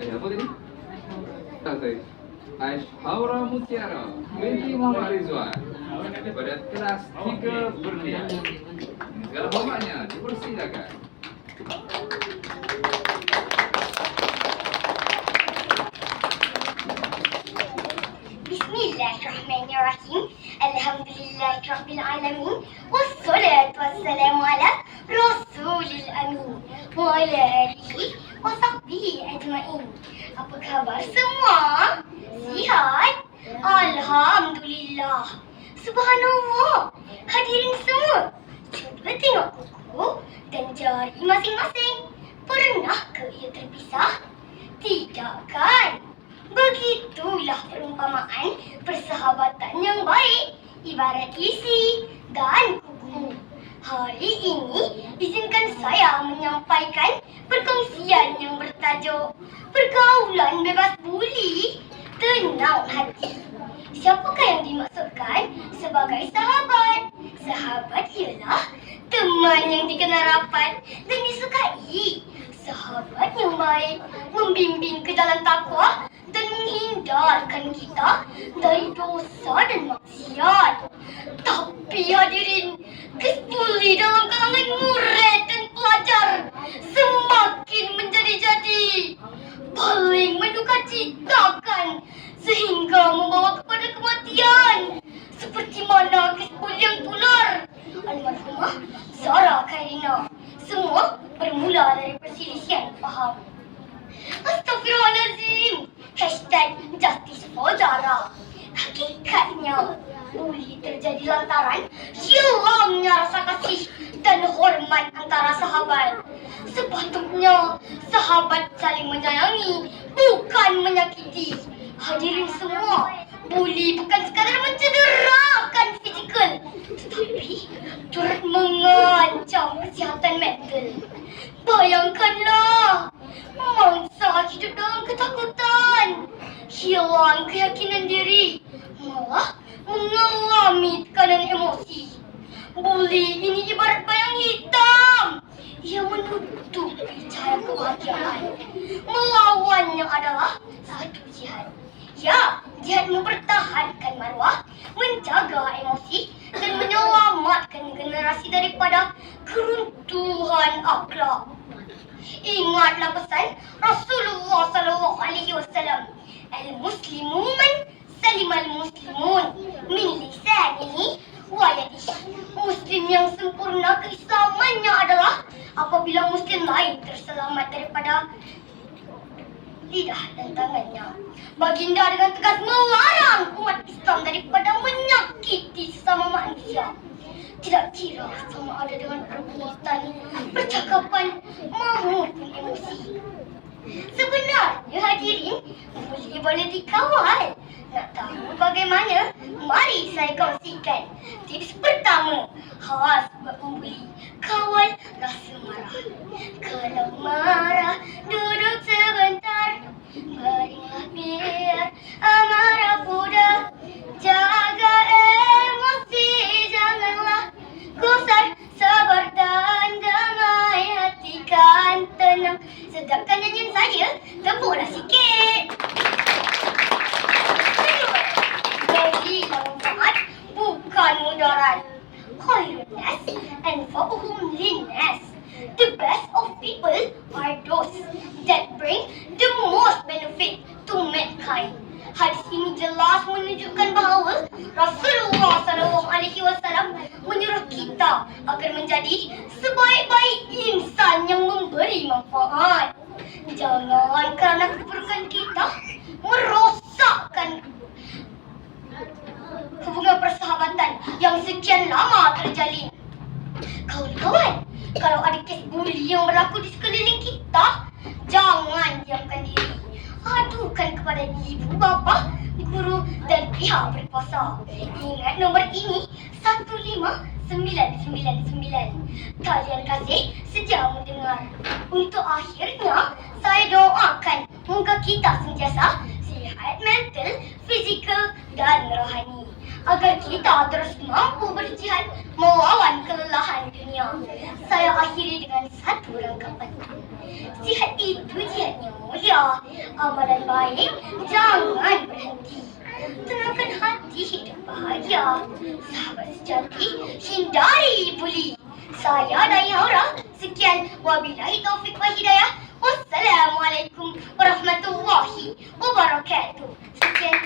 Apa tadi? Tak saya. Aishhaura Mutiara binti Muhammad Rizwan pada kelas 3 berlian. Segala hormatnya dipersilakan. Bismillahirrahmanirrahim. Alhamdulillahirabbil alamin. Wassalatu wassalamu ala Rasulil amin wa ala alihi wa sahbihi ajmain. Apa khabar semua? Sihat? Alhamdulillah. Subhanallah. Hadirin semua, cuba tengok kuku dan jari masing-masing. Pernah ke ia terpisah? Tidak kan? Begitulah perumpamaan persahabatan yang baik, ibarat isi dan kuku. Hari ini izinkan saya menyampaikan perkongsian yang bertajuk Pergaulan Bebas Buli, Tenang Hati. Siapakah yang dimaksudkan sebagai sahabat? Sahabat ialah teman yang dikenal rapat dan disukai. Sahabat yang baik membimbing ke jalan takwa dan menghindarkan kita dari dosa dan maksiat. Tapi hadirin, kes buli dalam kalangan murid dan pelajar semakin menjadi-jadi, paling mendukacitakan sehingga membawa kepada kematian. Seperti mana kes buli yang tular almarhumah Zara Khairina. Semua bermula dari perselisihan faham. Astaghfirullahalazim. #Justice for Zara. Hakikatnya, buli terjadi lantaran hilangnya rasa kasih dan hormat antara sahabat. Sepatutnya sahabat saling menyayangi, bukan menyakiti. Hadirin semua, buli bukan sekadar mencederakan fizikal, tetapi turut mengancam kesihatan mental. Bayangkanlah, mangsa hidup dalam ketakutan, hilang keyakinan diri, malah mengalami tekanan emosi. Buli ini ibarat bayang hitam yang menutupi cahaya kebahagiaan. Melawannya adalah satu jihad. Ya, jihad mempertahankan maruah, menjaga emosi, dan menyelamatkan generasi daripada keruntuhan akhlak. Ingatlah pesan Rasulullah SAW. Al-Muslimu man salimal muslimun min lisanihi wa yadihi. Muslim yang sempurna keislamannya adalah apabila muslim lain terselamat daripada lidah dan tangannya. Baginda dengan tegas melarang umat Islam daripada menyakiti sesama manusia. Tidak kira sama ada dengan perbuatan, percakapan maupun emosi. Sebenarnya hadirin, buli boleh dikawal. Nak tahu bagaimana? Mari saya kongsikan. Tips pertama, khas buat pembuli. Kawal rasa marah. Kalau marah, duduk sebentar. Baringlah biar amarah pudar. Jaga emosi, janganlah gusar. Sabar dan damai, hatikan tenang. Sedapkan nyanyian saya, tepuklah sikit. Jadi manfaat bukan mudarat. Khairun nas anfa'uhum linnas. The best of people are those that bring the most benefit to mankind. Hadis ini jelas menunjukkan bahawa Rasulullah SAW menyuruh kita agar menjadi sebaik-baik insan yang memberi manfaat. Jangan kerana keburukan kita merosakkan hubungan persahabatan yang sekian lama terjalin. Kawan-kawan, kalau ada kes buli yang berlaku di sekeliling kita, jangan diamkan diri. Adukan kepada ibu, bapa, guru dan pihak berkuasa. Ingat nombor ini, 15999. Talian kasih sedia mendengar. Untuk akhirnya, saya doakan moga kita sentiasa sihat mental, fizikal dan rohani, agar kita terus mampu berjihad melawan kelelahan dunia. Saya akhiri dengan satu rangkapan. Jihad itu jihad yang mulia. amalan baik jangan berhenti. Tenangkan hati hidup bahagia. Sahabat sejati, hindari buli. Saya Dai Haura. Sekian, wabillahi taufik wal hidayah. Wassalamualaikum warahmatullahi wabarakatuh. Sekian.